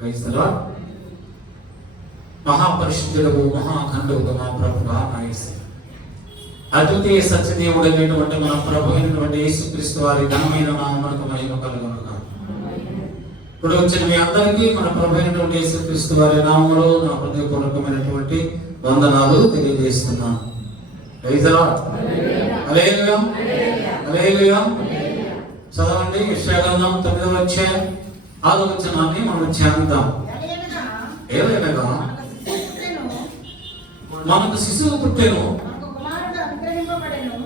Praise the lord. మహాపరిశుద్ధుడు మహాఖండవుడు మా ప్రభువా నా యేసయ్య, అద్వితీయ సత్యదేవుడైనటువంటి మన ప్రభు అయినటువంటి యేసుక్రీస్తు వారి ఘనమైన నామమునకు మహిమ కలుగును గాక. ఇప్పుడు వచ్చిన మీ అందరికీ మన ప్రభు అయినటువంటి యేసుక్రీస్తు వారి నామములో నా హృదయపూర్వకమైనటువంటి వందనాలు తెలియజేస్తున్నాను. Praise the lord. హల్లెలూయా హల్లెలూయా. చదవండి యెషయా గ్రంథం 9వ అధ్యాయం 6వ వచనాన్ని మనం ధ్యానిద్దాం. ఏలయనగా మనకు శిశువు పుట్టెను,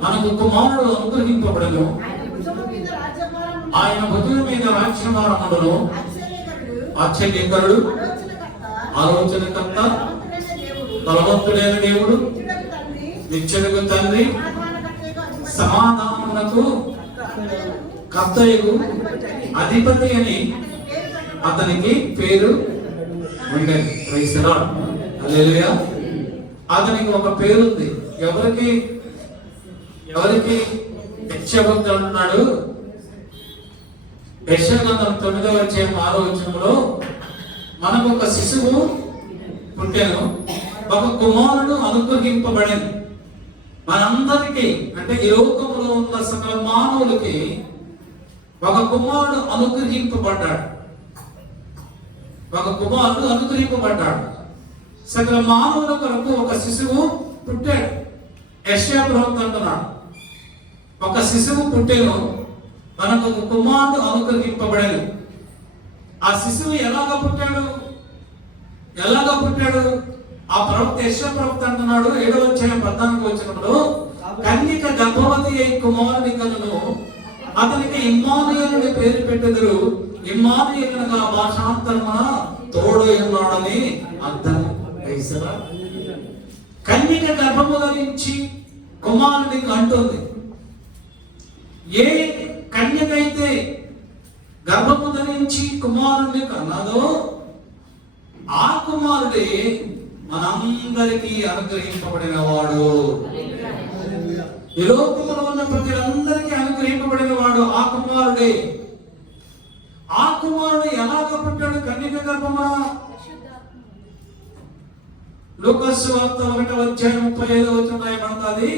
మనకు కుమారుడు అనుగ్రహింపబడెను, ఆయన భుజం మీద రాజ్యభారముండును. ఆశ్చర్యకరుడు, ఆలోచనకర్త, బలవంతుడైన దేవుడు, నిత్యుడగు తండ్రి, సమాధానమునకు కర్తయు అధిపతి అని అతనికి పేరు ఉండేది. Praise the lord. హల్లెలూయా. అతనికి ఒక పేరు ఉంది. ఎవరికి యెషయా అంటున్నాడు, యెషయా గ్రంథం 9వ అధ్యాయం 6వ వచనంలో మనకు ఒక శిశువు పుట్టెను, ఒక కుమారుడు అనుగ్రహింపబడెను. మనందరికీ అంటే ఈ లోకంలో ఉన్న సకల మానవులకి ఒక కుమారుడు అనుగ్రహింపబడ్డాడు. ఒక కుమారుడు అనుగ్రహింపబడ్డాడు. సకల మానవుల కొరకు ఒక శిశువు పుట్టాడు. యెషయా ప్రవక్త అంటున్నాడు, ఒక శిశువు పుట్టెను, మనకు ఒక కుమారుడు అనుగ్రహింపబడెను. ఆ శిశువు ఎలాగా పుట్టాడు? ఆ ప్రవక్త యెషయా ప్రవక్త అంటున్నాడు 7వ అధ్యాయం 14వ వచనంలో, కన్యక గర్భవతి అయి కుమారుని కనును, అతనికి ఇమ్మానుయేలుని పేరు పెట్టెదరు. ఇమ్మానుయేలు అనగా భాషాంతరమున తోడు ఉన్నాడని అర్థం. కన్యక గర్భము ధరించి కుమారుని కంటుంది. ఏ కన్యకైతే గర్భము ధరించి కుమారుని కన్నదో ఆ కుమారుడే మనందరికీ అనుగ్రహింపబడిన వాడు. ఈ లోకంలో ఉన్న ప్రజలందరికీ అనుగ్రహింపబడిన వాడు ఆ కుమారుడే. ఆ కుమారుడు ఎలాగ పుట్టాడు? కన్యక గర్భమా? లూకాసు వార్త 1వ అధ్యాయం 35వ వచనం ఏమంటది?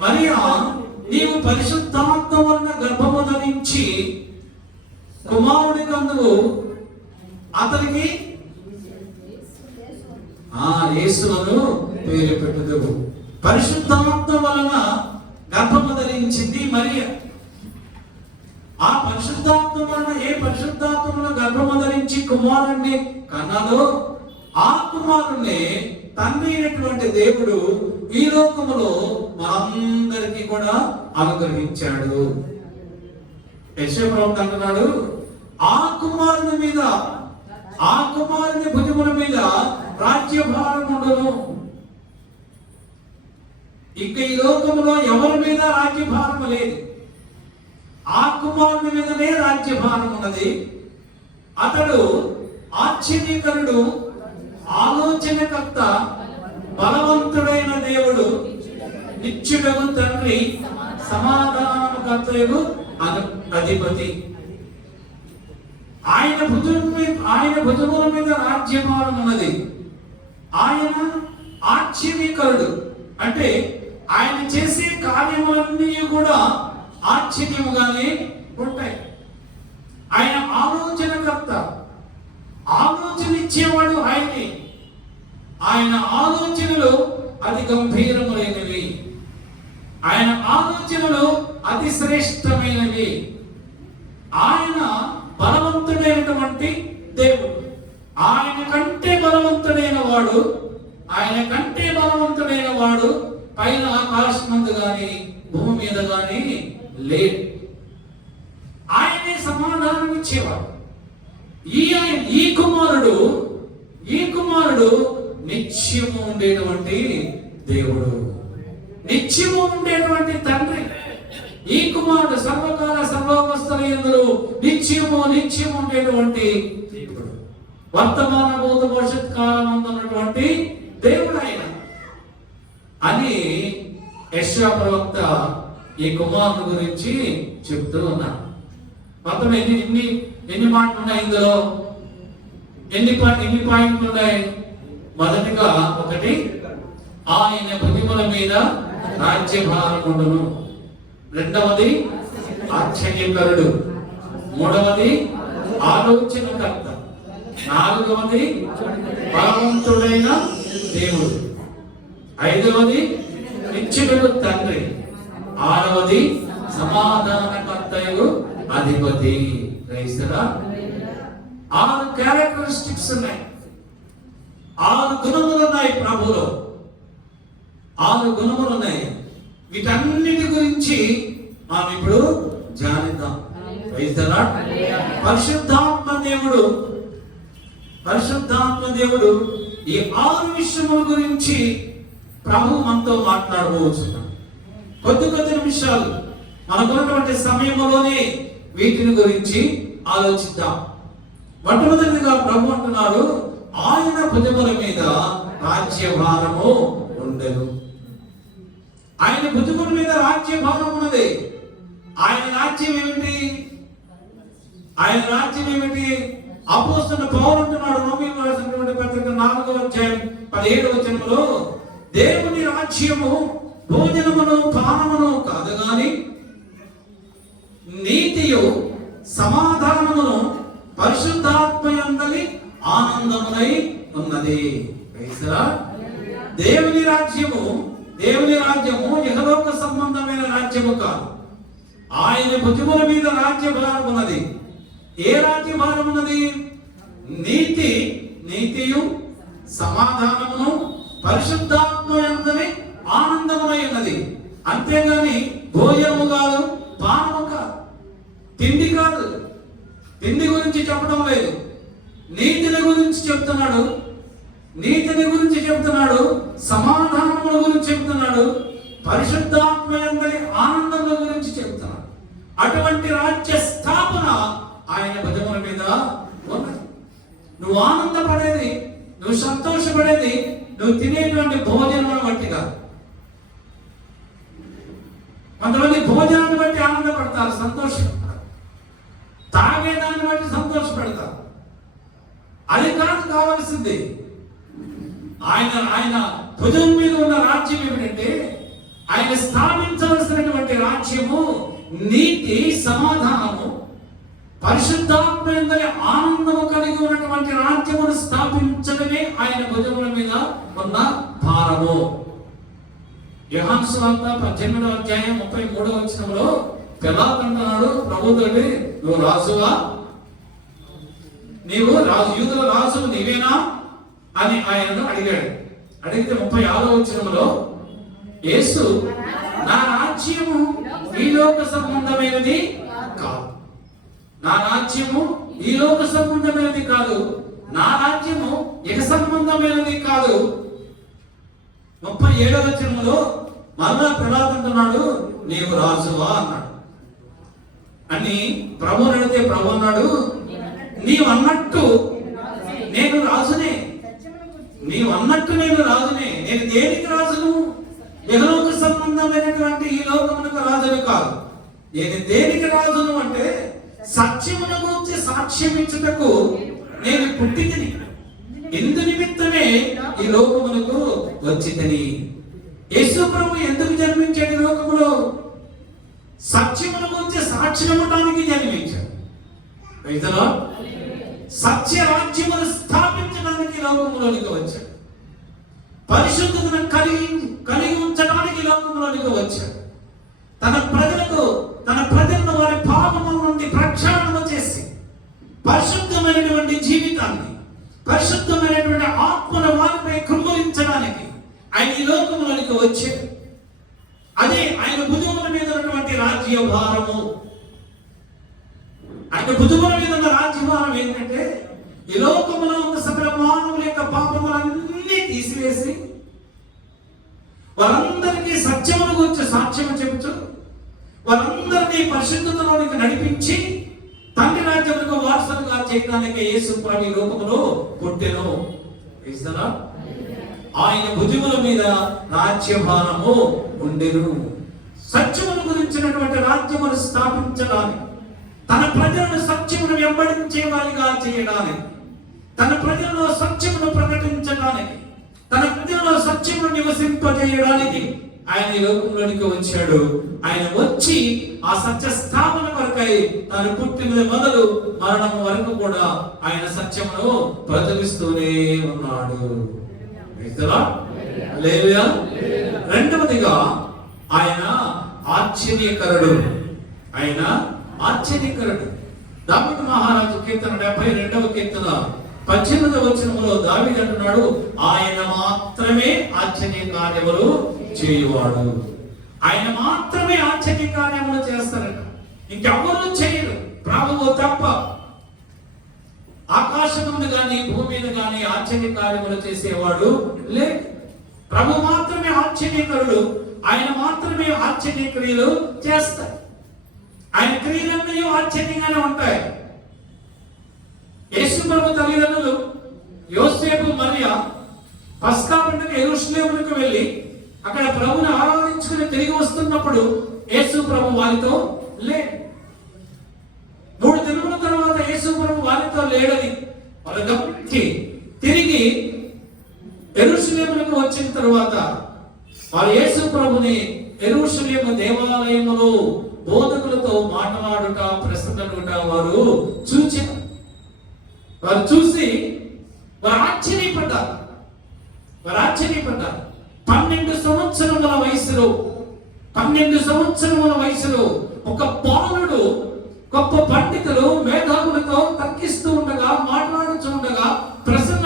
మరియా, నీవు పరిశుద్ధాత్మ వలన గర్భము ధరించి కుమారుడి కందువు, అతనికి యేసును పేరు పెట్టుదువు. పరిశుద్ధాత్మ వలన గర్భము ధరించింది మరియా. ఆ పరిశుద్ధాత్మ వలన ఏ పరిశుద్ధాత్మను గర్భము ధరించి కుమారుణ్ణి కన్నదో ఆ కుమారుణ్ణి తండ్రి అయినటువంటి దేవుడు ఈ లోకములో మనందరికీ కూడా అనుగ్రహించాడు. యెషయా ప్రవక్త అంటున్నాడు, ఆ కుమారుని భుజముల మీద రాజ్యభారం ఉండను. ఇక ఈ లోకంలో ఎవరి మీద రాజ్యభారం లేదు. ఆ కుమారుని మీదనే రాజ్యభారం ఉన్నది. అతడు ఆశ్చర్యకరుడు, ఆలోచనకర్త, బలవంతుడైన దేవుడు, నిత్యుడగు తండ్రి, సమాధానకర్తయు అధిపతి. ఆయన భుజముల మీద రాజ్యభారం ఉన్నది. ఆయన ఆశ్చర్యకరుడు అంటే ఆయన చేసే కార్యములన్నీ కూడా ఆశ్చర్యముగానే ఉంటాయి. ఆయన ఆలోచనకర్త, ఆలోచన ఇచ్చేవాడు ఆయనే. ఆయన ఆలోచనలు అతి గంభీరములైనవి, ఆయన ఆలోచనలు అతి శ్రేష్టమైనవి. ఆయన బలవంతుడైనటువంటి దేవుడు. ఆయన కంటే బలవంతుడైన వాడు పైన ఆకాశమందు గాని భూమి మీద గాని లేడు. ఆయనే సమాధానం ఇచ్చేవాడు. ఈ కుమారుడు నిత్యము ఉండేటువంటి దేవుడు, నిత్యము ఉండేటువంటి తండ్రి. ఈ కుమారుడు సర్వకాల సర్వావస్థల యందు నిత్యము ఉండేటువంటి దేవుడు. వర్తమాన భూత భవిష్యత్ కాలం ఉన్నటువంటి దేవుడు ఆయన అని యెషయా ప్రవక్త ఈ కుమారుడు గురించి చెప్తూ ఉన్నాడు. మొత్తం ఎన్ని ఎన్ని మాటలు ఉన్నాయి ఇందులో? ఎన్ని పాయింట్లు ఉన్నాయి? మొదటిగా ఒకటి, ఆయన భుజముల మీద రాజ్యభారం ఉండును. రెండవది ఆశ్చర్యకరుడు. మూడవది ఆలోచనకర్త. నాలుగవది బలవంతుడైన దేవుడు. ఐదవది నిత్యుడు తండ్రి. ఆరవది సమాధానకర్తయు అధిపతి. క్రైస్తరా 6 క్యారెక్టరిస్టిక్స్ ఉన్నాయి, 6 గుణములు ఉన్నాయి ప్రభులో. 6 గుణములు ఉన్నాయి. వీటన్నిటి గురించి మనం ఇప్పుడు ధ్యానిద్దాం. క్రైస్తరా పరిశుద్ధాత్మ దేవుడు ఈ 6 విషయముల గురించి ప్రభు మనతో మాట్లాడబోతున్నాడు. కొద్ది నిమిషాలు మనకున్నటువంటి సమయంలోనే వీటిని గురించి ఆలోచిద్దాం. మొట్టమొదటిగా ప్రభు అంటున్నాడు, ఆయన భుజముల మీద రాజ్యభారము ఉండదు. ఆయన భుజముల మీద రాజ్యభారం ఉన్నది. ఆయన రాజ్యం ఏమిటి? ఆయన రాజ్యం ఏమిటి? అపోస్తలుడు పౌలు అంటున్నాడు, రోమీయులకు రాసినటువంటి పత్రిక 4వ అధ్యాయం 17వ వచనంలో, దేవుని రాజ్యము భోజనమును పానమును కాదు గాని నీతియు సమాధానమును పరిశుద్ధాత్మయందలి ఆనందమునై ఉన్నది. దేవుని రాజ్యము ఇహలోక సంబంధమైన రాజ్యము కాదు. ఆయన భుజముల మీద రాజ్యభారం ఉన్నది. ఏ రాజ్యభారం ఉన్నది? నీతియు సమాధానమును పరిశుద్ధాత్మయందలి ఆనందమునై ఉన్నది. అంతేగాని భోజనము కాదు, పానము కాదు, తిండి కాదు. తిండి గురించి చెప్పడం లేదు, నీతిని గురించి చెప్తున్నాడు. సమాధానముల గురించి చెప్తున్నాడు, పరిశుద్ధాత్మయందలి ఆనందముల గురించి చెప్తున్నాడు. అటువంటి రాజ్య స్థాపన ఆయన భుజముల మీద ఉన్నది. నువ్వు ఆనందపడేది, నువ్వు సంతోషపడేది నువ్వు తినేటువంటి భోజనం బట్టి కాదు. కొంతమంది భోజనాన్ని బట్టి ఆనందపడతారు, సంతోషపడతారు. తాగేదాన్ని బట్టి సంతోషపడతారు. అది కాదు కావాల్సింది. ఆయన భుజం మీద ఉన్న రాజ్యం ఏమిటంటే, ఆయన స్థాపించవలసినటువంటి రాజ్యము నీతి, సమాధానము, పరిశుద్ధాత్మయందలి ఆనందము కలిగి ఉన్నటువంటి రాజ్యమును స్థాపించడమే ఆయన భుజముల మీద ఉన్న భారము. యోహాను సువార్త 18వ అధ్యాయం 33వ వచనంలో పిలాతు అంటున్నాడు, ప్రభువుని నువ్వు రాజువా? నీవు యూదుల రాజు నీవేనా అని ఆయనను అడిగాడు. అడిగితే 36వ వచనంలో యేసు, నా రాజ్యము ఈ లోక సంబంధమైనది కాదు. నా రాజ్యము ఈ లోక సంబంధమైనది కాదు. నా రాజ్యము ఇహ సంబంధమైనది కాదు. 37వ వచనంలో మరలా పిలాతు అంటున్నాడు, నీవు రాజువా అన్నాడు. అని ప్రభు అడిగితే ప్రభు అన్నాడు, నీవన్నట్టు నేను రాజునే. నేను దేనికి రాజును? ఇహలోక సంబంధమైనటువంటి ఈ లోకమునకు రాజును కాదు. నేను దేనికి రాజును అంటే, సత్యమును గురించి సాక్ష్యం ఇచ్చుటకు నేను పుట్టితిని. ఇందు నిమిత్తమే ఈ లోకమునకు వచ్చితిని. యేసు ప్రభు ఎందుకు జన్మించాడు ఈ లోకములో? సత్యమును గురించి సాక్ష్యం ఇవ్వడానికి జన్మించాడు. సత్య రాజ్యమును స్థాపించడానికి లోకములోనికి వచ్చాడు. పరిశుద్ధతను కలిగి ఉంచడానికి లోకంలోనికి వచ్చాడు. తన ప్రజలను వారి పాపముల నుండి ప్రక్షాళన చేసి పరిశుద్ధమైనటువంటి జీవితాన్ని, పరిశుద్ధమైనటువంటి ఆత్మను వారిపై కృంభరించడానికి ఆయన ఈ లోకంలోనికి వచ్చాడు. అదే ఆయన భుజముల మీద ఉన్నటువంటి రాజ్యభారము. ఆయన భుజముల మీద ఉన్న రాజ్యభారం ఏంటంటే, ఈ లోకములో ఉన్న సకల మానవుల యొక్క పాపములన్నీ తీసివేసి వారందరికీ సత్యమును గురించి సాక్ష్యము చెబుతూ వారందరినీ పరిశుద్ధతలోనికి నడిపించి తండ్రి రాజ్యములకు వారసులుగా చేయడానికి యేసు ప్రభు ఈ లోకములో పుట్టెను. ఆయన భుజముల మీద రాజ్యభారము ఉండెను. సత్యమును గురించినటువంటి రాజ్యమును స్థాపించడానికి తన ప్రజలను సత్యమును వెంబడించే వారిగా చేయడానికి, తన ప్రజలలో సత్యమును ప్రకటించడానికి, తన ప్రజలలో సత్యమును నివసింపజేయడానికి ఆయన ఈ లోకంలోనికి వచ్చాడు. ఆయన వచ్చి ఆ సత్య స్థాపన కొరకై తను పుట్టిన మొదలు మరణం వరకు కూడా ఆయన సత్యమును ప్రజలిస్తూనే ఉన్నాడు. హల్లెలూయా. రెండవదిగా ఆయన ఆశ్చర్యకరుడు. ఆయన ఆశ్చర్యకరుడు. దావీదు మహారాజు కీర్తన 72వ కీర్తన 18వ వచనంలో దావీదు అంటున్నాడు, ఆయన మాత్రమే ఆశ్చర్య కార్యములు చేయువాడు. ఆయన మాత్రమే ఆశ్చర్య కార్యములు చేస్తారట, ఇంకెవరు చేయరు ప్రభువు తప్ప. ఆకాశం మీద కానీ భూమి మీద కానీ ఆశ్చర్య కార్యములు చేసేవాడు లేదు. ప్రభు మాత్రమే ఆశ్చర్యకరుడు. ఆయన మాత్రమే ఆశ్చర్య క్రియలు చేస్తారు. ఆయన క్రియలన్నీ ఆశ్చర్యంగానే ఉంటాయి. యేసు ప్రభు తల్లిదండ్రులు యోసేపు మరియా పస్కా పండుగ యెరూషలేముకు వెళ్ళి అక్కడ ప్రభుని ఆరాధించుకుని తిరిగి వస్తున్నప్పుడు యేసు ప్రభు వారితో లేడు. 3 దినముల తర్వాత యేసు ప్రభు వారితో లేడని వాళ్ళు గమనించి తిరిగి యెరూషలేముకు వచ్చిన తర్వాత వారు యేసు ప్రభుని యెరూషలేము దేవాలయములో బోధకులతో మాట్లాడుట ప్రసంగడుట వారు చూచారు. వారు చూసి వారు ఆశ్చర్యపడ్డారు. 12 సంవత్సరముల వయసులో ఒక బాలుడు గొప్ప పండితులు మేధావులతో తర్కిస్తూ ఉండగా, మాట్లాడుచుండగా, ప్రశ్న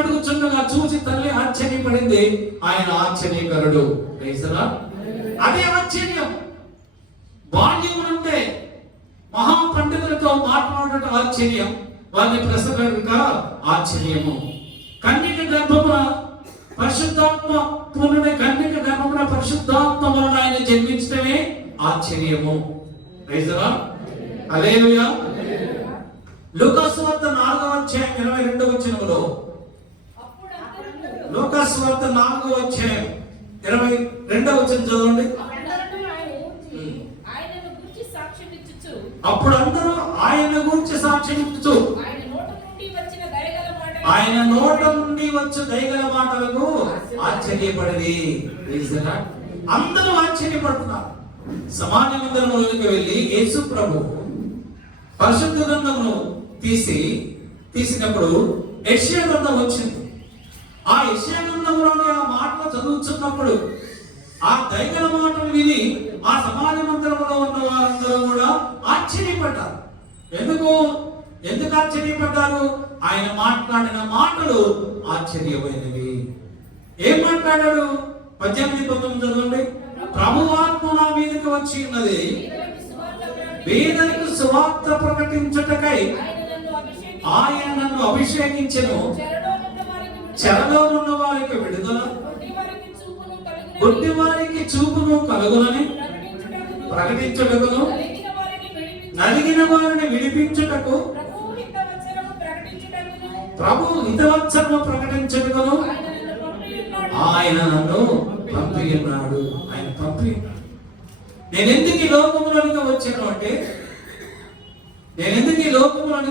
అడుగుచుండగా చూసి తల్లి ఆశ్చర్యపడింది. ఆయన ఆశ్చర్యకరుడు. అదే ఆశ్చర్యం. బాల్యం అంటే మహాపండితులతో మాట్లాడటం ఆశ్చర్యం, వారిని ప్రశ్న ఆశ్చర్యము. కన్యక గర్భమున పరిశుద్ధాత్మ పూర్ణుని కన్యక గర్భమున పరిశుద్ధాత్మ వలన ఆయన జన్మించడమే ఆశ్చర్యము. హల్లెలూయా. లూకాసు సువార్త 4వ అధ్యాయం 22వ వచనములో, లూకాసు సువార్త 4వ అధ్యాయం 22వ వచనం చదవండి. అప్పుడు అందరూ ఆయన గురించి సాక్ష్యం ఇచ్చుచు ఆయన నోట నుండి వచ్చే దయగల మాటలకు ఆశ్చర్యపడి. అందరూ ఆశ్చర్యపడుతున్నారు. సమాజ మందిరంలోకి వెళ్ళి యేసు ప్రభు పరిశుద్ధ గ్రంథమును తీసినప్పుడు యెషయా గ్రంథం వచ్చింది. ఆ యెషయా గ్రంథంలోని ఆ మాటలు చదువుతున్నప్పుడు ఆ దైగల మాటలు విని ఆ సమాజ మందిరంలో ఉన్న వారందరూ కూడా ఆశ్చర్యపడ్డారు. ఎందుకు ఆశ్చర్యపడ్డారు? ఆయన మాట్లాడిన మాటలు ఆశ్చర్యమైనవి. ఏం మాట్లాడాడు? 18-19 చదవండి. ప్రభువాత్మ నా మీదకి వచ్చి ఉన్నది, పేదలకు సువార్త ప్రకటించుటకై ఆయన నన్ను అభిషేకించెను, చెరలో ఉన్న వారికి విడుదల, గుడ్డి వారికి చూపును కలుగునని ప్రకటించుటకును, నలిగిన వారిని విడిపించుటకు, ప్రభు హితవత్సరము ప్రకటించుటకును ఆయన నన్ను పంపి ఉన్నాడు. ఆయన పంపి. నేను ఎందుకు ఈ లోకములోనికి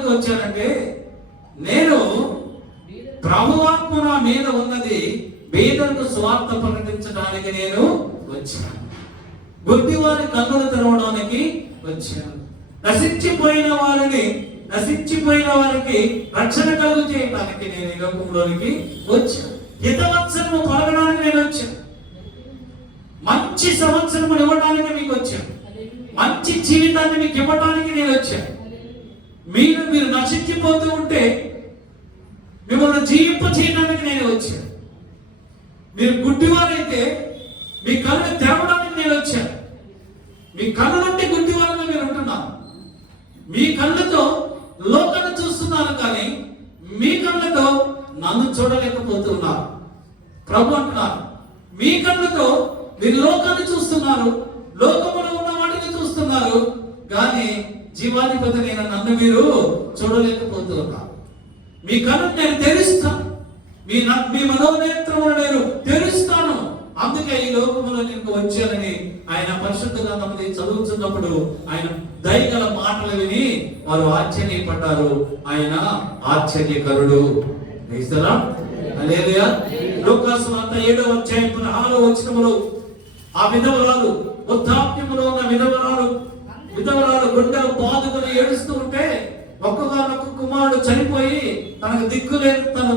వచ్చానంటే నేను ప్రభువాత్మ నా మీద ఉన్నది, పేదలకు స్వార్థ ప్రకటించడానికి నేను వచ్చాను. గుడ్డి వారి కన్నులు తెరవడానికి వచ్చాను. నశించిపోయిన వారికి రక్షణ కలుగు చేయడానికి నేను ఈ లోకంలోనికి వచ్చాను. హితవత్సరము పలకడానికి నేను వచ్చాను. మంచి సంవత్సరము ఇవ్వడానికి మీకు వచ్చాను. మంచి జీవితాన్ని మీకు ఇవ్వడానికి నేను వచ్చాను. మీరు నశించిపోతూ ఉంటే మిమ్మల్ని జీవింప చేయడానికి నేను వచ్చాను. మీరు గుడ్డివారైతే మీ కళ్ళు తెరవడానికి నేను వచ్చాను. మీ కళ్ళు నుండి గుడ్డివారుగా మీరు ఉంటున్నారు. మీ కళ్ళతో లోకాన్ని చూస్తున్నారు, కానీ మీ కళ్ళతో నన్ను చూడలేకపోతున్నారు. ప్రభు అంటున్నారు, మీ కళ్ళతో మీరు లోకాన్ని చూస్తున్నారు, లోకములో ఉన్న వాటిని చూస్తున్నారు, కానీ జీవాధిపతి నేను నన్ను మీరు చూడలేకపోతున్నారు. మీ కన్ను నేను తెరుస్తాను, మీ మనోనేత్రమును నేను తెరుస్తాను. అందుకే ఈ లోకములో నేను వచ్చానని ఆయన పరిశుద్ధ గ్రంథంలో చదువుతున్నప్పుడు ఆయన దయగల మాటలు విని వారు ఆశ్చర్యపడ్డారు. ఆయన ఆశ్చర్యకరుడు. లూకాసు వార్త 7వ అధ్యాయం 16వ వచనములో ఆ విధవరాలు, వృద్ధాప్యములో ఉన్న విధవరాలు గుండెలు బాదుకుని ఏడుస్తూ ఉంటే ఒక్కగానొక్క కుమారుడు చనిపోయి తనకు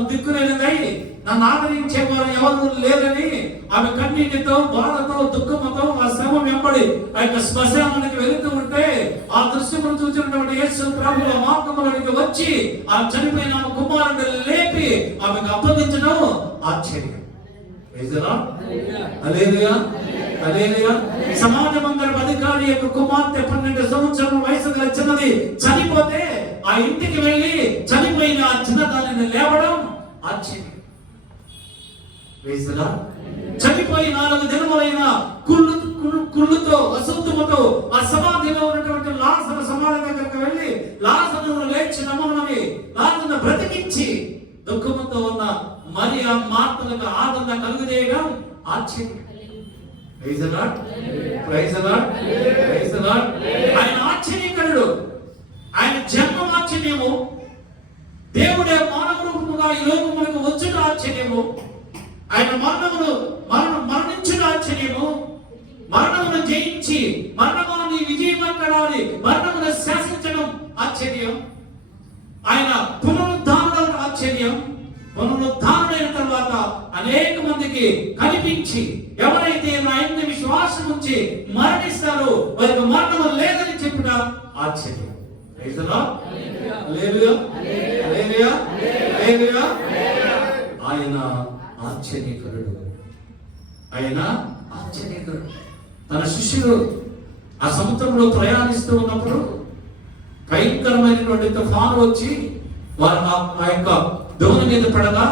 దిక్కులేనిదై నన్ను ఆదరించేవారు ఎవరు లేరని ఆమె కన్నీటితో, బాధతో, దుఃఖంతో ఆ శ్రమ వెంబడి ఆ యొక్క శ్మశానానికి వెళుతూ ఉంటే ఆ దృశ్యమును చూసినటువంటి యేసు ప్రభువు మార్గములోనికి వచ్చి ఆ చనిపోయిన ఆమె కుమారుడిని లేపి ఆమెకు అప్పగించడం ఆశ్చర్యం. సమాజ మందిరం అధికారి యొక్క కుమార్తె 12 సంవత్సరాల వయసు గల చిన్నది చనిపోతే ఆ ఇంటికి వెళ్ళి చనిపోయిన ఆ చిన్నదానిని లేవడం ఆశ్చర్యం. చనిపోయి 4 దినములైన కుళ్ళుతో అశుద్ధముతో ఆ సమాధిలో ఉన్నటువంటి లాజరు సమాధి దగ్గరికి వెళ్ళి లాజరును లేచి నమ్మమని లాజరును బ్రతికించి దుఃఖముతో ఉన్న మరియా మార్తలకు ఆనందం కలుగజేయడం ఆశ్చర్యం. ఆయన ఆశ్చర్యకరుడు. ఆయన జన్మ ఆశ్చర్యము, దేవుడే మానవ రూపముగా ఈ లోకములకు వచ్చుట ఆశ్చర్యము, ఆయన మరణించుట ఆశ్చర్యము, మరణమును జయించి మరణమును విజయమంగళాన్ని మరణమును శాసించడం ఆశ్చర్యం, ఆయన పునరుద్ధారణ ఆశ్చర్యం. పునరుద్ధారణ తర్వాత అనేక మందికి కనిపించి ఎవరైతే ఆయన్ని విశ్వాసం ఉంచి మరణిస్తారో వారికి మరణము లేదని చెప్పిన ఆశ్చర్యం. ఆయన ఆశ్చర్యకరుడు. తన శిష్యులు ఆ సముద్రంలో ప్రయాణిస్తూ ఉన్నప్పుడు భయంకరమైనటువంటి తుఫాను వచ్చి వారు ఆ యొక్క దోణి మీద పడగా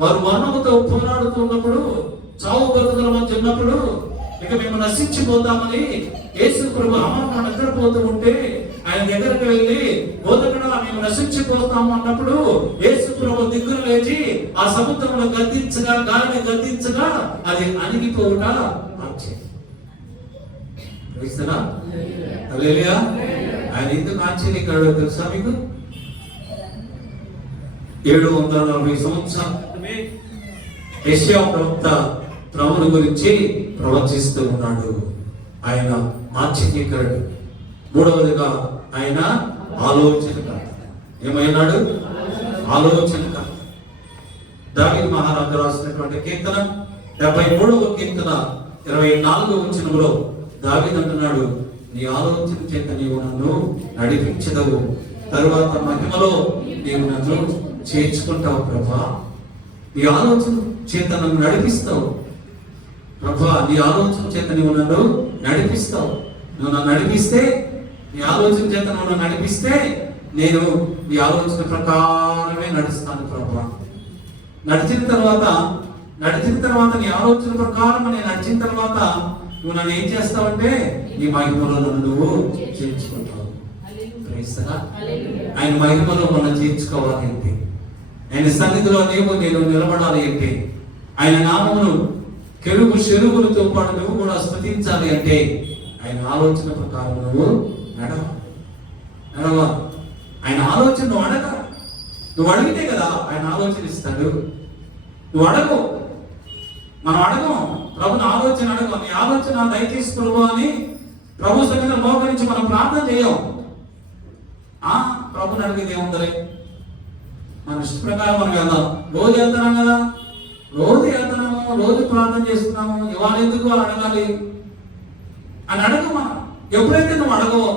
వారు వర్ణముతో పోరాడుతున్నప్పుడు, చావు బతుకుల మధ్య ఉన్నప్పుడు ఇక మేము నశించిపోతామని యేసు ప్రభు అమ్మ నిద్రపోతూ ఉంటే ఆయన దగ్గరికి వెళ్ళి బోధకుడా మేము నశించిపోతాము అన్నప్పుడు యేసు ప్రభు దిగులు లేచి ఆ సముద్రంలో గద్దించగా, గాలిని గద్దించగా అది అణిగిపోవుట ఆశ్చర్యం. ఆయన ఎందుకు ఆశ్చర్యకరుడో తెలుసా మీకు? 740 సంవత్సరాలు యెషయా ప్రవక్త ప్రభువుని గురించి ప్రవచిస్తూ ఉన్నాడు. ఆయన ఆశ్చర్యకరుడు. మూడవదిగా ఆయన ఆలోచనకర్త. ఏమైనాడు? ఆలోచనకర్త. దావీదు మహారాజు రాసినటువంటి కీర్తన 73వ కీర్తన 24వ వచనంలో దావీదు అంటున్నాడు, నీ ఆలోచన చేత నీవు నన్ను నడిపించదవు, తరువాత మహిమలో నీవు నన్ను చేర్చుకుంటావు ప్రభా. నీ ఆలోచన చేత నన్ను నడిపిస్తావు ప్రభా. నీ ఆలోచన చేత నువ్వు నన్ను నడిపిస్తావు. నువ్వు నన్ను నడిపిస్తే, నీ ఆలోచన చేత నువ్వు నన్ను నడిపిస్తే నేను నీ ఆలోచన ప్రకారమే నడుస్తాను ప్రభా. నడిచిన తర్వాత నీ ఆలోచన ప్రకారం నేను నడిచిన తర్వాత నువ్వు నన్ను ఏం చేస్తావంటే నీ మహిమలో నన్ను నువ్వు చేర్చుకుంటావు. ఆయన మహిమలో మనం చేర్చుకోవాలి అంటే, ఆయన సన్నిధిలో నేను నిలబడాలి అంటే, ఆయన నామమును చెరుగులతో పాటు నువ్వు కూడా స్తుతించాలి అంటే ఆయన ఆలోచన ప్రకారం నువ్వు నడవ. ఆయన ఆలోచన నువ్వు అడిగితే కదా ఆయన ఆలోచన ఇస్తాడు. నువ్వు అడగు, మనం అడగం, ప్రభుని ఆలోచన అడగం. నీ ఆలోచన దయచేసి ప్రభు అని ప్రభు సన్నిధిలో మోకరించి మనం ప్రార్థన చేయం. ప్రభుని అడిగేది ఏముందరే, మన ఇష్ట ప్రకారం మనం వెళ్దాం. రోజు వెళ్తున్నాం కదా, రోజు ప్రార్థన చేస్తున్నాము, ఇవాళ ఎందుకు వాళ్ళు అడగాలి అని అడగ. మనం ఎప్పుడైతే నువ్వు అడగవో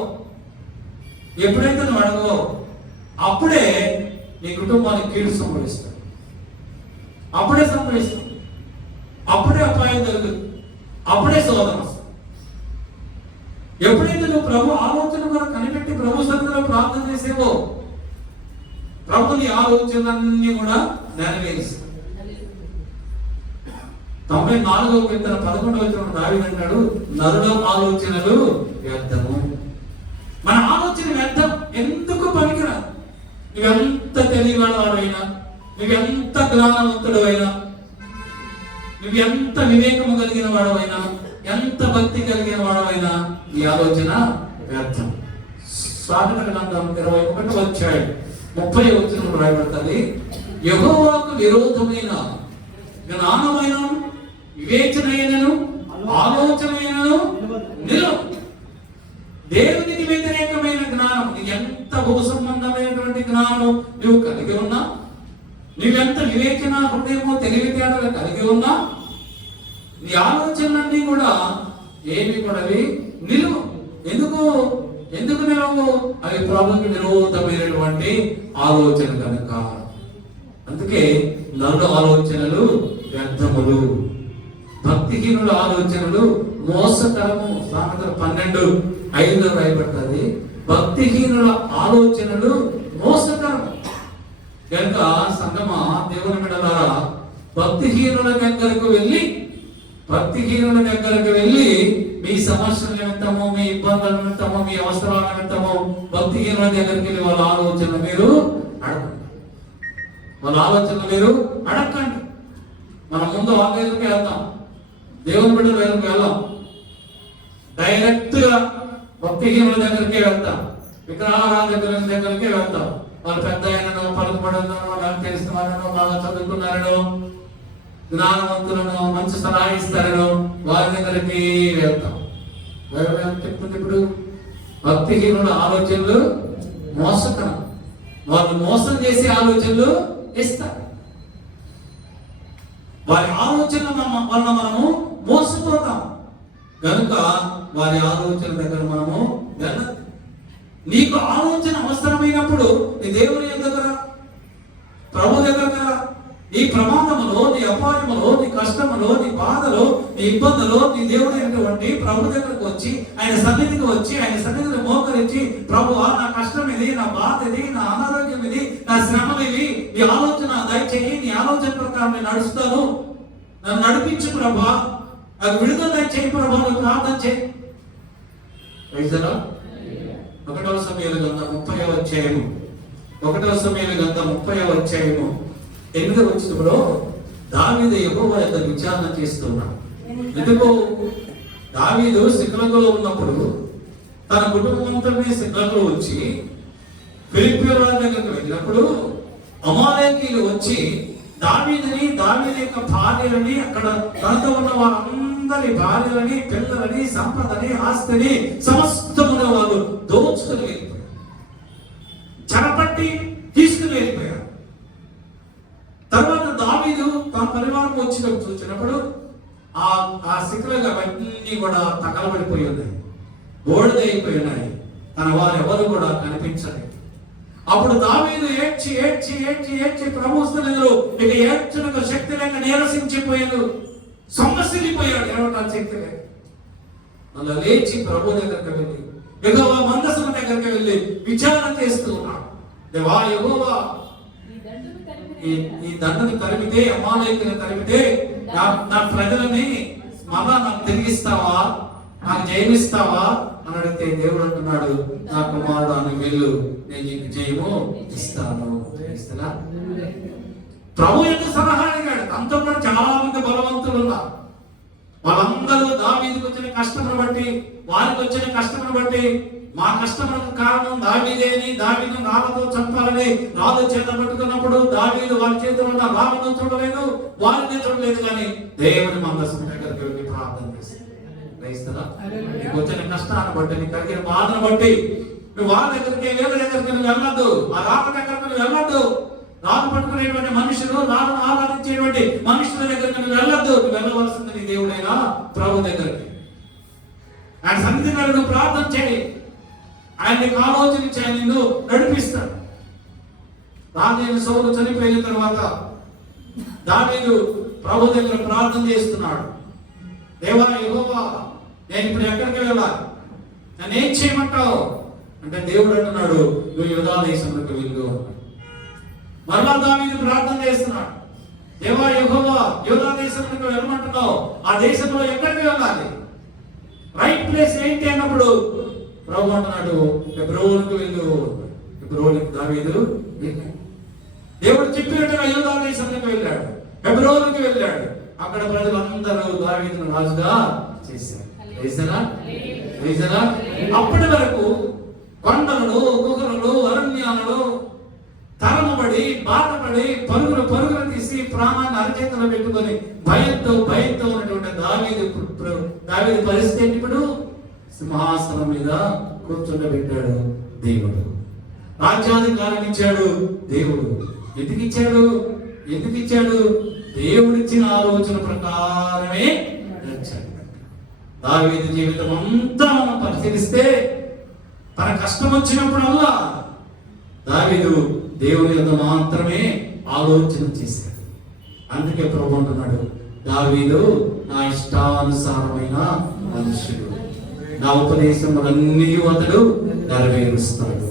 అప్పుడే నీ కుటుంబానికి కీడు సంభవిస్తాడు, అప్పుడే అపాయం జరుగుతుంది, అప్పుడే శోధన వస్తుంది. ఎప్పుడైతే నువ్వు ప్రభు ఆలోచన కూడా కనిపెట్టి ప్రభు సన్నిధిలో ప్రార్థన చేసేవో ప్రభు నీ ఆలోచనలన్నీ కూడా నెరవేరుస్తాడు. 94వ కీర్తన 11వ వచనం దావీదు అంటాడు, నరుల ఆలోచనలు వ్యర్థము. మన ఆలోచన వ్యర్థం, ఎందుకు పనికిరాదు. నువ్వెంత తెలివివాడైనా, నువ్వెంత జ్ఞానవంతుడు అయినా, నువ్వు ఎంత వివేకము కలిగిన వాడవైనా, ఎంత భక్తి కలిగిన వాడవైనా ఈ ఆలోచన వ్యర్థం. సామెతల గ్రంథం 21వ అధ్యాయం 30వ వచనంలో రాయబడుతుంది, యెహోవాకు విరోధమైన జ్ఞానమైన వివేచనైనను ఆలోచనైనను నిలువ. దేవునికి వ్యతిరేకమైన జ్ఞానం, నీకు ఎంత భూ సంబంధమైనటువంటి జ్ఞానం నువ్వు కలిగి ఉన్నా, నువ్వెంత వివేచన హృదయమో తెలివితేటలు కలిగి ఉన్నా, నీ ఆలోచనలన్నీ కూడా ఏమి కూడా నిలువ. ఎందుకు నిలవు? అవి ప్రభువుకి విరోధమైనటువంటి ఆలోచన కనుక. అందుకే నరుల ఆలోచనలు వ్యర్థములు, భక్తిహీనుల ఆలోచనలు మోసకరము. సామెతలు 12:5 రాయబడుతుంది, భక్తిహీనుల ఆలోచనలు మోసకరము. కనుక సంగమా, దేవుని బిడ్డలారా, భక్తిహీనుల దగ్గరకు వెళ్ళి మీ సమస్యల నిమిత్తము, మీ ఇబ్బందుల నిమిత్తము, మీ అవసరాల నిమిత్తము భక్తిహీనుల దగ్గరికి వెళ్ళి వాళ్ళ ఆలోచనలు మీరు అడగండి. మనం ముందు వాళ్ళ దగ్గరికి వెళ్తాం, దేవుని బిడ్డల దగ్గరికి వెళ్ళాం, డైరెక్ట్ గా భక్తిహీనుల దగ్గరికి వెళ్తాం, విగ్రహారాధకుల దగ్గరికి వెళ్తాం. వాళ్ళు పెద్ద అయినను, పలుకుబడను, నాకు తెలిసిన వాళ్ళను, బాగా చదువుకున్నారను, జ్ఞానవంతులను, మంచి సలహా ఇస్తారను వారి దగ్గరికి వెళ్తాం. చెప్తుంది ఇప్పుడు భక్తిహీనుల ఆలోచనలు మోసకరం. వాళ్ళు మోసం చేసే ఆలోచనలు ఇస్తారు. వారి ఆలోచన వలన మనము మోసపోతాం. కనుక వారి ఆలోచన దగ్గర మనము వెళ్ళదు. నీకు ఆలోచన అవసరమైనప్పుడు నీ దేవుని దగ్గర, ప్రభు దగ్గర, నీ ప్రమాదములో, నీ అపాయములో, నీ కష్టములో, నీ బాధలో, నీ ఇబ్బందులో నీ దేవుడైనటువంటి ప్రభు దగ్గరకు వచ్చి, ఆయన సన్నిధికి వచ్చి, ఆయన సన్నిధిని మోకరించి, ప్రభువా నా కష్టం ఇది, నా బాధ ఇది, నా అనారోగ్యం ఇది, నా శ్రమలు ఇవి, నీ ఆలోచన దయచేయి, నీ ఆలోచన ప్రకారం నేను నడుస్తాను, నన్ను నడిపించు ప్రభా, నాకు విడుదల దయచేయి ప్రభా, నువ్వు ప్రార్థన చేయి. 1వ సమూయేలు గ్రంథం 30వ అధ్యాయము 8వ వచనంలో దావీదు యెహోవా యొద్ద విచారణ చేస్తున్నాడు. ఎందుకు? దావీదు సిక్లగులో ఉన్నప్పుడు తన కుటుంబంతో సిక్లగులో వచ్చి ఫిలిష్తీయుల దగ్గరికి వెళ్ళినప్పుడు అమాలేకీయులు వచ్చి దావీదు యొక్క భార్యలని, అక్కడ తనతో ఉన్న వారందరి భార్యలని, పిల్లలని, సంపదని, ఆస్తిని సమస్తమున వాళ్ళు దోచుకుని వెళ్ళిపోయారు, చెరపట్టి తీసుకుని వెళ్ళిపోయారు. తర్వాత దావీదు తన పరివారం వచ్చినప్పుడు చూసినప్పుడు ఆ శిఖరాలు అవన్నీ కూడా తగలబడిపోయి ఉన్నాయి, బోడిదైపోయి ఉన్నాయి, తన వారు ఎవరు కూడా కనిపించలేదు. అప్పుడు దావీదు ఏడ్చి ఏడ్చి ఏడ్చి ఏడ్చి ప్రభుత్వంలో ఇక ఏడ్చునకు శక్తి లేక నీరసించిపోయాడు, సొమ్మసిల్లిపోయాడు, ఏమంటారు శక్తి లేక. అలా లేచి ప్రభు దగ్గరికి వెళ్ళి, యెహోవా మందసం దగ్గరికి వెళ్ళి విచారణ చేస్తూ ఉన్నాడు. దేవా యెహోవా, ఈ దండని తరిమితే, అమాలేకుని తరిమితే నా ప్రజలని మళ్ళా నాకు తిరిగిస్తావా, నాకు జయమిస్తావా అని అడిగితే దేవుడు అంటున్నాడు, నా కుమారుడు అని వెళ్ళు, నేను నీకు జయము ఇస్తాను. ప్రభు యొక్క సలహా అడిగాడు. అంతా కూడా చాలా మంది బలవంతులు ఉన్నారు. వాళ్ళందరూ దావీదుకు వచ్చిన కష్టమును బట్టి, వారికి వచ్చిన కష్టమును బట్టి, మా కష్టములకు కారణం దావీదేని, దావీదు రాళ్ళతో చంపాలని రాళ్ళు చేత పట్టుకున్నప్పుడు దావీదు వారి చేతిలో ఉన్న రాళ్ళను చూడలేదు, వారిని చూడలేదు, కానీ దేవుని మందసం దగ్గరికి వెళ్ళి ప్రార్థన చేశాడు. నీకు వచ్చిన కష్టాన్ని బట్టి, నీకు కలిగిన బాధను బట్టి నువ్వు వాళ్ళ దగ్గరికి, వీళ్ళ దగ్గరికి నువ్వు వెళ్ళొద్దు, ఆ రాళ్ళ దగ్గరికి నువ్వు వెళ్ళొద్దు. రాళ్ళు పట్టుకునేటువంటి మనుషులు, రాళ్ళను ఆరాధించేటువంటి మనుషుల దగ్గరికి నువ్వు వెళ్ళొద్దు. నువ్వు వెళ్ళవలసింది నీ దేవుడైనా ప్రభు దగ్గరికి. ఆయన సన్నిధిని నువ్వు ప్రార్థన చేయి, ఆయన నీకు ఆలోచించి ఆయన నిన్ను నడిపిస్తాడు. రాజైన సౌలు చనిపోయిన తర్వాత దావీదు ప్రభు దగ్గర ప్రార్థన చేస్తున్నాడు. దేవా యెహోవా, నేను ఇప్పుడు ఎక్కడికి వెళ్ళాలి, నన్ను ఏం చేయమంటావు అంటే దేవుడు అంటున్నాడు, నువ్వు యూదా దేశంలోకి వెళ్ళు. మరలా దావీదు ప్రార్థన చేస్తున్నాడు, దేవా యెహోవా, యూదా దేశంలోకి వెళ్ళమంటున్నావు, ఆ దేశంలో ఎక్కడికి వెళ్ళాలి, రైట్ ప్లేస్ ఏంటి అన్నప్పుడు ప్రభు అంటున్నాడు, హెబ్రోనుకు వెళ్ళు. హెబ్రోనుకు దావీదు దేవుడు చెప్పినట్టుగా యూదా దేశంలోకి వెళ్ళాడు, హెబ్రోనుకు వెళ్ళాడు. అక్కడ ప్రజలందరూ దావీదును రాజుగా చేశారు. అప్పటి వరకు కొండలలో, గుహలలో, అరణ్యాలలో తరమబడి, బాధపడి, పరుగులు తీసి ప్రాణాన్ని అరచేతిలో పెట్టుకొని భయంతో ఉన్నటువంటి దావీదు పరిస్థితి ఇప్పుడు సింహాసనం మీద కూర్చోబెట్టాడు దేవుడు. రాజ్యాధికారం ఇచ్చాడు దేవుడు. ఎందుకు ఇచ్చాడు? దేవుడిచ్చిన ఆలోచన ప్రకారమే ఇచ్చాడు. దావీదు జీవితం అంతా మనం పరిశీలిస్తే తన కష్టం వచ్చినప్పుడల్లా దావీదు దేవుని యొక్క మాత్రమే ఆలోచన చేశాడు. అందుకే ప్రభు అంటున్నాడు, దావీదు నా ఇష్టానుసారమైన మనుషుడు, నా ఉపదేశములన్నీ అతడు నెరవేరుస్తాడు.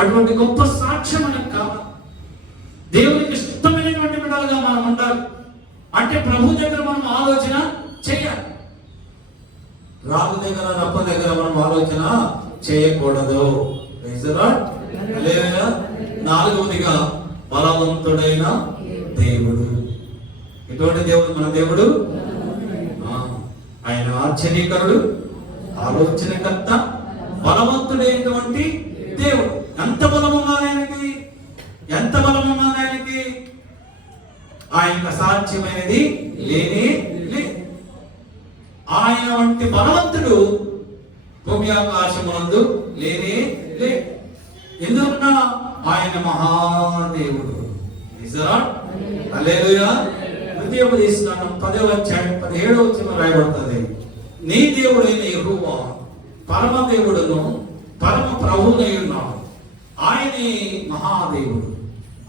అటువంటి గొప్ప సాక్ష్యం మనకు కావాలి. దేవునికి ఇష్టమైనటువంటి బిడ్డలుగా మనం ఉండాలి. అంటే ప్రభు దగ్గర మనం ఆలోచన చేయాలి. రాజు దగ్గర, రప్ప దగ్గర మనం ఆలోచన చేయకూడదు. నాలుగవదిగా బలవంతుడైన దేవుడు. ఎటువంటి దేవుడు మన దేవుడు? ఆయన ఆశ్చర్యకరుడు, ఆలోచనకర్త, బలవంతుడైనటువంటి దేవుడు. ఎంత బలం ఉన్నది ఆయనకి? ఆయనకు అసాధ్యమైనది లేనే లేదు. ఆయన వంటి బలవంతుడు భూమి ఆకాశమునందు లేనే లేదు. ఎందుకన్నా ఆయన మహాదేవుడు. హల్లెలూయా. ద్వితీయోపదేశకాండం 10వ అధ్యాయం 17వ వచనం రాయబడుతుంది, నీ దేవుడైన యెహోవా పరమ దేవుడును పరమ ప్రభువునై ఉన్నాడు. ఆయనే మహాదేవుడు,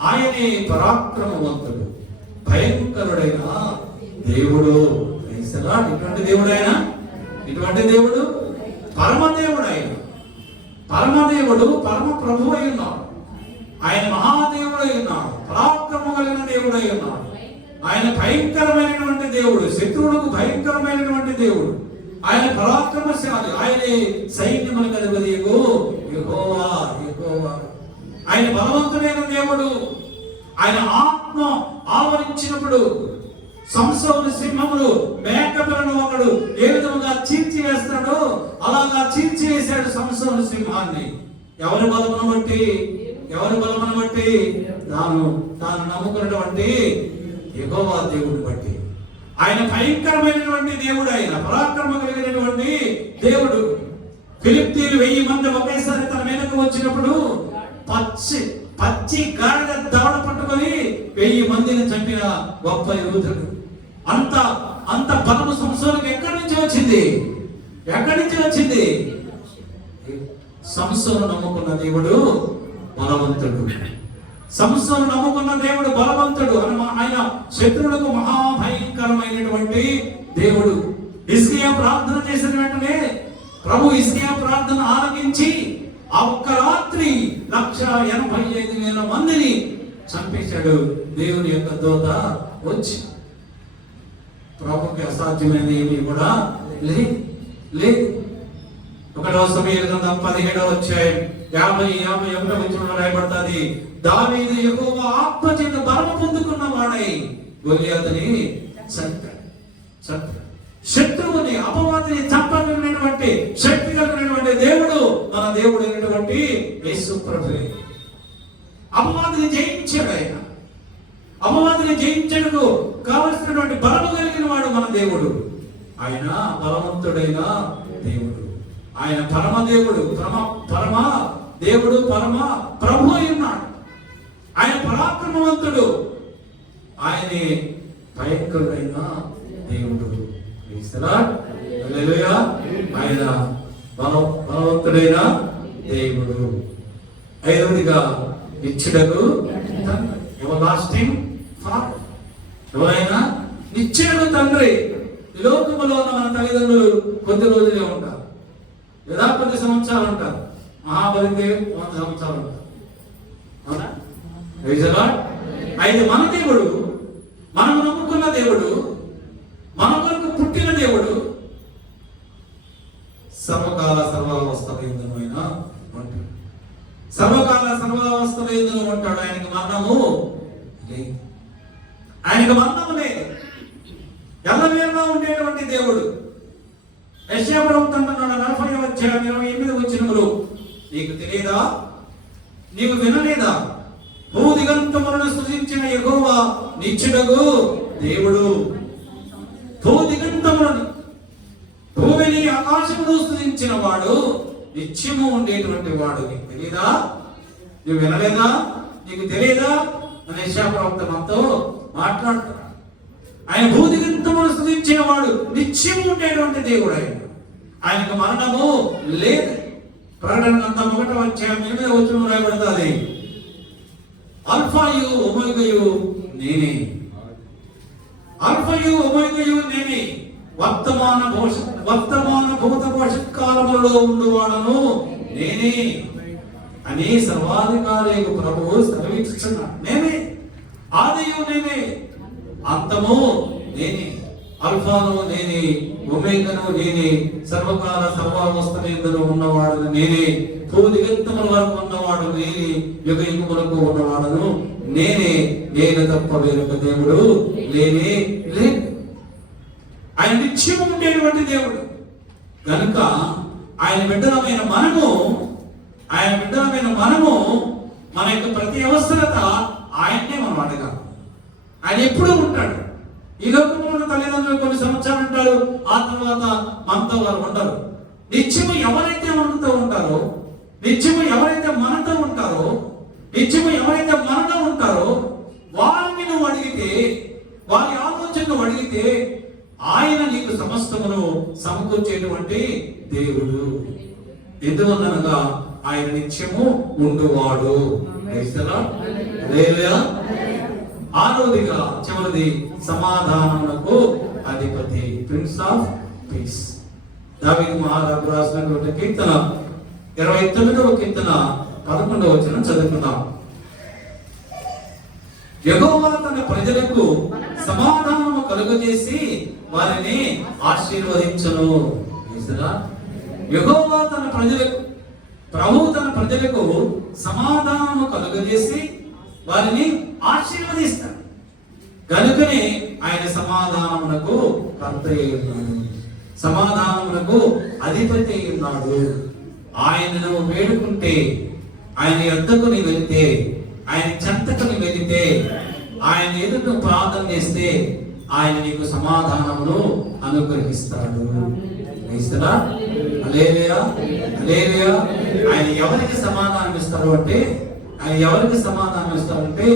ఆయనే పరాక్రమవంతుడు, భయంకరుడైన దేవుడు. ఇటువంటి దేవుడు పరమదేవుడు. పరమదేవుడు, పరమ ప్రభు అయి ఉన్నాడు. ఆయన మహాదేవుడు అయి ఉన్నాడు, పరాక్రమం కలిగిన దేవుడు అయి ఉన్నాడు. ఆయన భయంకరమైనటువంటి దేవుడు, శత్రువులకు భయంకరమైనటువంటి దేవుడు. ఆయన పరాక్రమశాలి, ఆయనే సైన్యములకు అధిపతి యెహోవా. ఆయన బలవంతుడైన దేవుడు. ఆయన ఆత్మ ఆవరించినప్పుడు సంసోను సింహములు మేకలను ఒకడు ఏ విధంగా చీల్చి వేస్తాడో అలాగా చీల్చి వేశాడు సంసోను సింహాన్ని. ఎవరి బలమును బట్టి? తాను నమ్ముకున్నటువంటి యెహోవా దేవుడిని బట్టి. ఆయన భయంకరమైనటువంటి దేవుడు, ఆయన పరాక్రమ కలిగినటువంటి దేవుడు. ఫిలిష్తీయులు 1000 మంది ఒకేసారి తన మీదకు వచ్చినప్పుడు పచ్చి గాడిద దవడ పట్టుకొని 1000 మందిని చంపిన గొప్ప యోధుడు. అంత బలము సంసోనుకు ఎక్కడి నుంచి వచ్చింది? సంసోను నమ్ముకున్న దేవుడు బలవంతుడు. ఆయన శత్రువులకు మహాభయంకరమైనటువంటి దేవుడు. హిజ్కియా ప్రార్థన చేసిన వెంటనే ప్రభు హిజ్కియా ప్రార్థన ఆలకించి ఆ ఒక్క రాత్రి 185,000 మందిని చంపేశాడు. దేవుని యొక్క దూత వచ్చి. ప్రభుకి అసాధ్యమైనది ఏమీ కూడా లేదు. 1వ సమూయేలు గ్రంథం 17వ అధ్యాయం 50-51 వచనంలో రాయబడుతుంది, దావీదు యెహోవా ఆత్మ చేత బలము పొందుకున్న వాడై గొలియాతుని చంపాడు. శత్రువుని, అపవాదిని చంపగలిగినటువంటి శక్తి కలిగినటువంటి దేవుడు మన దేవుడు అయినటువంటి యేసు ప్రభువే. అపవాదిని జయించాడు. అపవాదిని జయించడానికి కావలసినటువంటి బలము కలిగిన వాడు మన దేవుడు. ఆయన బలవంతుడైన దేవుడు. ఆయన పరమ దేవుడు, పరమ దేవుడు, పరమ ప్రభు అయి ఉన్నాడు. ఆయన పరాక్రమవంతుడు, ఆయనే భయంకరుడైన దేవుడు. హల్లెలూయా. ఆయన బలవంతుడైన దేవుడు. 5వదిగా నిత్యుడగు ఎవలాస్టింగ్ ఫాదర్. ఎవరైనా నిత్యుడగు తండ్రి. ఈ లోకములో ఉన్న మన తల్లిదండ్రులు కొద్ది రోజులే ఉంటారు, లేదా కొద్ది సంవత్సరాలు ఉంటారు. మహాబలికి 100 సంవత్సరాలు ఉంటారు. అవునా? అయితే మన దేవుడు, మనము నమ్ముకున్న దేవుడు, మన కొరకు పుట్టిన దేవుడు సర్వకాల సర్వావస్థలయందును ఉంటాడు. సర్వకాల సర్వావస్థలయందును ఉంటాడు. ఆయనకు మరణము లేదు. ఆయనకు మరణము లేదు, ఎల్లవేళలా ఉండేటువంటి దేవుడు. యెషయా ప్రవక్త అంటున్నాడు 40వ అధ్యాయం 28వ వచనములో, నీకు తెలియదా, నీవు వినలేదా, భూదిగంతములను సృజించిన యెహోవా నిత్యుడగు దేవుడు. భూదిగంతములను, భూమిని ఆకాశమును సృజించిన వాడు, నిత్యము ఉండేటువంటి వాడు. నీకు తెలియదా, నువ్వు వినలేదా, నీకు తెలియదా అని యెషయా ప్రవక్త మనతో మాట్లాడుతున్నాడు. ఆయన భూదిగంతమును సృజించిన వాడు, నిత్యము ఉండేటువంటి దేవుడు. ఆయనకు మరణము లేదు. ప్రకటన గ్రంథం 1వ అధ్యాయం 8వ వచనం రాయబడుతుంది, అల్ఫాయు ఒమేగాయు నేనే, అల్ఫాయు ఒమేగాయు నేనే, వర్తమాన భూత భవిష్యత్ కాలములలో ఉండువాడను నేనే అని సర్వాధికారియకు ప్రభువు సెలవిస్తున్నాడు. నేనే, ఆదియు నేనే, అంతము నేనే, అల్ఫాను నేనే, ఒమేగాను నేనే, సర్వకాల సర్వావస్థలందు ఉన్నవాడు నేనే, భూదిగంతముల వరకు ఉన్నవాడు నేనే, యుగ యుగములకు ఉన్నవాడును నేనే, నేను తప్ప వేరొక దేవుడు లేనే లేదు. ఆయన నిత్యము ఉండేటువంటి దేవుడు కనుక ఆయన బిడ్డలమైన మనము మన యొక్క ప్రతి అవసరత ఆయన్నే మనం అడగాలి. ఆయన ఎప్పుడూ ఉంటాడు. ఈ లోకంలో ఉన్న తల్లిదండ్రులు కొన్ని సంవత్సరాలు ఉంటారు, ఆ తర్వాత మనతో వారు ఉండరు. నిత్యము ఎవరైతే మనతో ఉంటారో, నిత్యము ఎవరైతే మనతో ఉంటారో, నిత్యము ఎవరైతే మనలో ఉంటారో వారిని నువ్వు అడిగితే, వారి ఆలోచనను అడిగితే ఆయన నీకు సమస్తమును సమకూర్చేటువంటి దేవుడు. ఎందువల్లనగా ఆయన నిత్యము ఉండువాడు. ఆరోదిగా చివరిది సమాధానమునకు అధిపతి, ప్రిన్స్ ఆఫ్ పీస్. దావీదు మహారాజు రాసినటువంటి కీర్తన 29వ కీర్తన 11వ వచనం చదువుకుందాం. యెహోవా తన ప్రజలకు సమాధానము కలుగజేసి వారిని ఆశీర్వదించును. యెహోవా తన ప్రజలకు, ప్రభువు తన ప్రజలకు సమాధానము కలుగజేసి వారిని ఆశీర్వదిస్తాడు. కనుకనే ఆయన సమాధానమునకు కర్త అయి ఉన్నాడు, సమాధానమునకు అధిపతి అయి ఉన్నాడు. ఆయనను వేడుకుంటే, ఆయన యొద్దకు నీ వెళితే, ఆయన చెంతకు నీ వెళితే, ఆయన ఎదుట ప్రార్థన చేస్తే ఆయన నీకు సమాధానమును అనుగ్రహిస్తాడు. హల్లెలూయా, హల్లెలూయా. ఆయన ఎవరికి సమాధానం ఇస్తారు అంటే, ఆయన ఎవరికి సమాధానం ఇస్తారంటే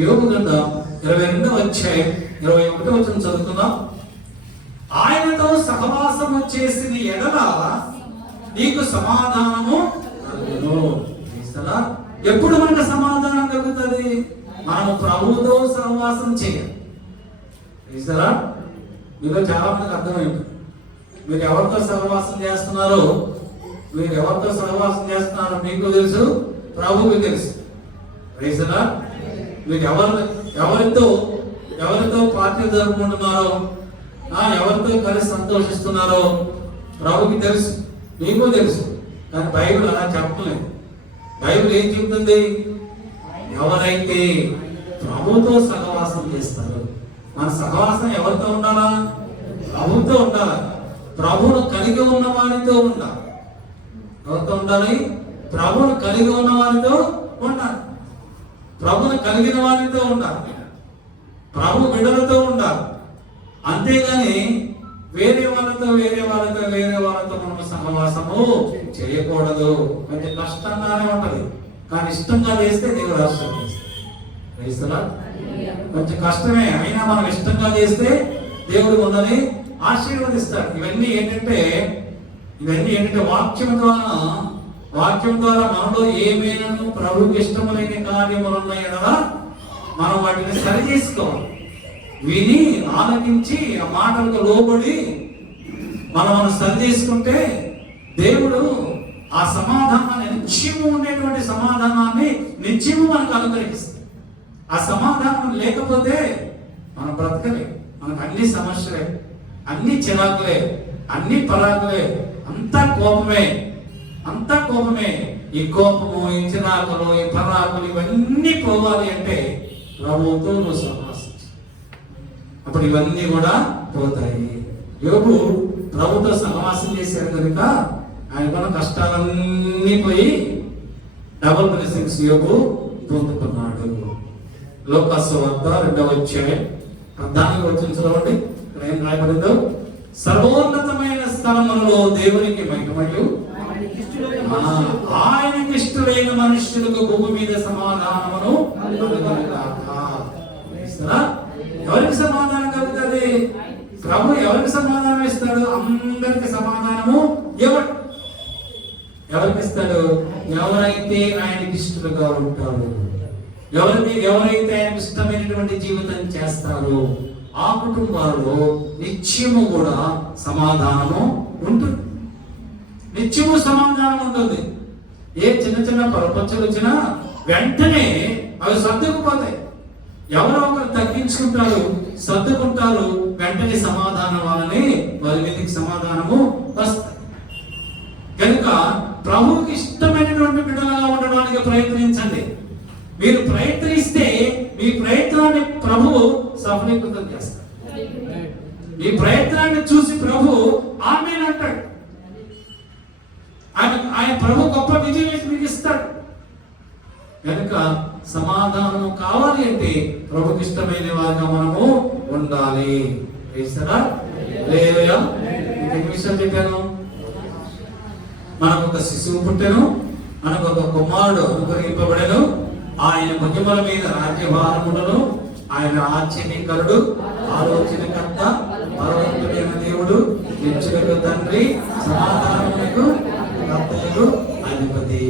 యోబు గ్రంథం 22వ అధ్యాయం 21వ వచనం చదువుకుందాం. ఆయనతో సహవాసము చేసిన ఎడల నీకు సమాధానము కలుగును. ఎప్పుడు మనకు సమాధానం కలుగుతుంది? మనము ప్రభువుతో సహవాసం చేయాలి. మీలో చాలా మందికి అర్థమైంది. మీరు ఎవరితో సహవాసం చేస్తున్నారో, మీరు ఎవరితో సహవాసం చేస్తున్నారో మీకు తెలుసు, ప్రభువుకి తెలుసు. మీరు ఎవరితో పార్టీ జరుపుకుంటున్నారో, ఎవరితో కలిసి సంతోషిస్తున్నారో ప్రభుకి తెలుసు, మీకు తెలుసు. కానీ బైబిల్ అలా చెప్పలేదు. బైబిల్ ఏం చెప్తుంది? ఎవరైతే ప్రభుతో సహవాసం చేస్తారో, మన సహవాసం ఎవరితో ఉండాలా? ప్రభుతో ఉండాలి. ప్రభువును కలిగి ఉన్న వారితో ఉండాలి. ఎవరితో ఉండాలి? ప్రభువును కలిగి ఉన్న వారితో ఉండాలి. ప్రభువును కలిగిన వారితో ఉండాలి. ప్రభు బిడ్డలతో ఉండాలి. అంతేగాని వేరే వాళ్ళతో మనం సహవాసము చేయకూడదు. కొంచెం కష్టంగానే ఉంటది, కానీ ఇష్టంగా చేస్తే దేవుడు ఆశీర్వదిస్తాడు. కొంచెం కష్టమే, అయినా మనం ఇష్టంగా చేస్తే దేవుడు మనల్ని ఆశీర్వదిస్తాడు. ఇవన్నీ ఏంటంటే వాక్యం ద్వారా మనలో ఏమైనా ప్రభువుకి ఇష్టములైన కార్యములు ఉన్నాయనగా మనం వాటిని సరి చేసుకోవాలి. విని ఆలకించి ఆ మాటలకు లోబడి మనం సరి చేసుకుంటే దేవుడు ఆ సమాధానాన్ని, నిత్యము ఉండేటువంటి సమాధానాన్ని నిత్యము మనకు అనుగ్రహిస్తాడు. ఆ సమాధానం లేకపోతే మనం బ్రతకలే. మనకు అన్ని సమస్యలే, అన్ని చిరాకులే, అన్ని పరాకులే, అంతా కోపమే. ఈ కోపము, ఈ చిరాకులు, ఈ పరాకులు ఇవన్నీ పోవాలి అంటే ప్రభువుతో నువ్వు సహవాసించు. అప్పుడు ఇవన్నీ కూడా పోతాయి. యోబు ప్రభుతో సహవాసం చేశాడు కనుక ఆయనకున్న కష్టాలన్నీ పోయి డబుల్ బ్లెస్సింగ్స్ యోబు పొందుకున్నాడు. లోకాసు వార్త 2వ అధ్యాయం 14వ వచనం చదవండి. ఇక్కడ ఏం రాయబడిందో, సర్వోన్నతమైన స్థలములలో దేవునికి మహిమయు ఆయనకి ఇష్టమైన మనుష్యులకు భూమి మీద సమాధానమును కలుగునుగాక. ఎవరికి సమాధానం కలుగుతుంది? ప్రభు ఎవరికి సమాధానం ఇస్తాడు? అందరికి సమాధానము ఎవరికి ఇస్తాడు? ఎవరైతే ఆయనకి ఇష్టలుగా ఉంటారు, ఎవరైతే ఆయనకు ఇష్టమైనటువంటి జీవితం చేస్తారో ఆ కుటుంబాల్లో నిత్యము కూడా సమాధానము ఉంటుంది. నిత్యము సమాధానం ఉంటుంది. ఏ చిన్న చిన్న పరపంచలు వచ్చినా వెంటనే అవి సర్దుకుపోతాయి. ఎవరో ఒకరు తగ్గించుకుంటారు, సర్దుకుంటారు, వెంటనే సమాధానం వాళ్ళని వారి మీదకి సమాధానము వస్తాయి. కనుక ప్రభువుకి ఇష్టమైనటువంటి బిడ్డలుగా ఉండడానికి ప్రయత్నించండి. మీరు ప్రయత్నిస్తే మీ ప్రయత్నాన్ని ప్రభువు సఫలీకృతం చేస్తారు. మీ ప్రయత్నాన్ని చూసి ప్రభు ఆమేన్ అంటాడు. ఆయన ప్రభు గొప్ప విజయం మీకు ఇస్తాడు. కనుక సమాధానం కావాలి అంటే ప్రభుకి ఇష్టమైన వారిగా మనము ఉండాలి. వేస్తారా? లేదా ఎన్ని విషయాలు చెప్పాను? మనకు ఒక శిశువు పుట్టెను, మనకు ఒక కుమారుడు అనుగ్రహింపబడెను, ఆయన భుజముల మీద రాజ్యభారములను, ఆయన ఆశ్చర్యకరుడు, ఆలోచనకర్త, బలవంతుడైన దేవుడు, నిత్యులకు తండ్రి, సమాధానమునకు కర్తయు అధిపతి.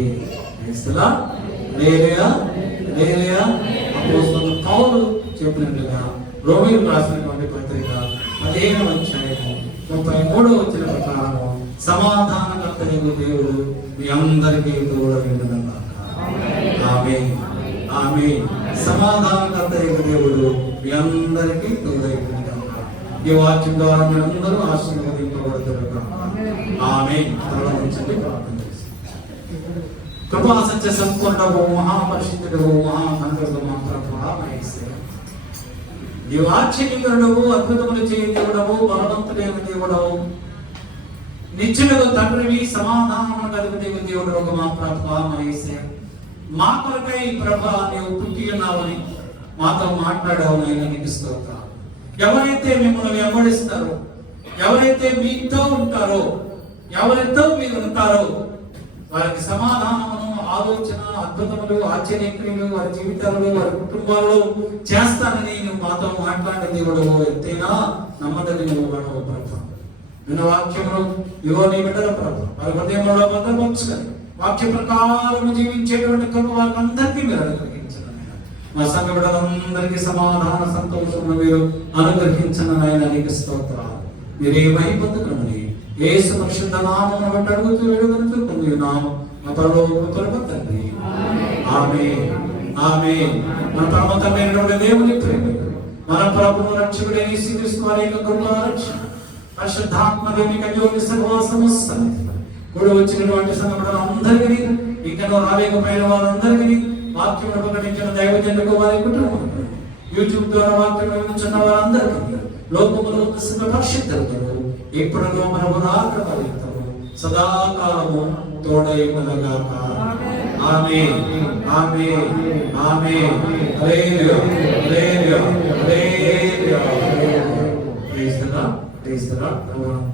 అపోస్తలుడు పౌలు చెప్పినట్లుగా రోమీయులకు రాసినటువంటి పత్రిక 15వ అధ్యాయము 33వ వచన ప్రకారము సమాధానకర్తయగు దేవుడు మీ అందరికీ తోడైనగాక. ఆమేన్, ఆమేన్. సమాధానకర్తయగు దేవుడు మీ అందరికీ తోడైనగాక. ఈ వాక్యం ద్వారా మీ అందరూ ఆశీర్వదింపబడతారు. ఆమేన్. తరలించండి, ప్రార్థన చేసి. కృపా సత్య సంపూర్ణము మహాపరిశుద్ధుడు మహానందుడు మా ప్రభువా యేసయ్య, ఈ వాక్యనికుడవు, అద్భుతములు చేయ దేవుడవు, బలవంతుడైన దేవుడవు, నిత్యులకు తండ్రివి, సమాధానము కలుగు దేవుడవు మా ప్రభువా యేసయ్య, మా కొరకై ప్రభా నీవు పుట్టి ఉన్నావని మాతో మాట్లాడావు. నీకు స్తోత్రం. ఎవరైతే మిమ్మల్ని వెంబడిస్తారో, ఎవరైతే మీతో ఉంటారో, ఎవరితో మీరు ఉంటారో వారికి సమాధానమును, ఆలోచన, అద్భుతములు, ఆశ్చర్యక్రియలు వారి జీవితాలలో, వారి కుటుంబాల్లో చేస్తానని నువ్వు మాతో మాట్లాడిన దేవుడు ఎంతైనా నమ్మదగిన వాడవు ప్రభు. నిన్న వాక్యములు ఇవో నీ బిడ్డల ప్రభు వారి హృదయంలో భద్రపరచుకొని వాక్య ప్రకారము జీవించేటువంటి కృప వారికి అందరికీ మీరు అనుగ్రహించండి. మా సంఘ బిడ్డలందరికీ సమాధాన సంతోషము మీరు అనుగ్రహించండి. ఆయన నీకు స్తోత్రాలు. మీరే మహిమపొందుకోండి. యేసు పరిశుద్ధ నామమున బట్టి అడుగుతూ వేడుకొనుచున్నాము నామం మా పరలోకపు తండ్రి. ఆమేన్, ఆమేన్. మన పరమ తండ్రి అయినటువంటి దేవుని ప్రేమ, మన ప్రభువు రక్షకుడైన యేసుక్రీస్తు వారి యొక్క కృపా రక్షణ, పరిశుద్ధాత్మ దేవుని కన్యోని సహవాసము కూడా వచ్చినటువంటి సంఘటనలందరికీ, ఇంకా రాలేకపోయిన వారందరికీ, వాక్యం ప్రకటించిన దైవజనులకు వారి కుటుంబం, యూట్యూబ్ ద్వారా వాక్యం వినిపించిన వారందరికీ, లోకములో పరిశుద్ధులు ఇప్పుడు మనము రాకము సదాకాలము తోడైనగాక. ఆమేన్, ఆమేన్, ఆమేన్. హల్లెలూయా, హల్లెలూయా, హల్లెలూయా. Praise the lord, praise the lord.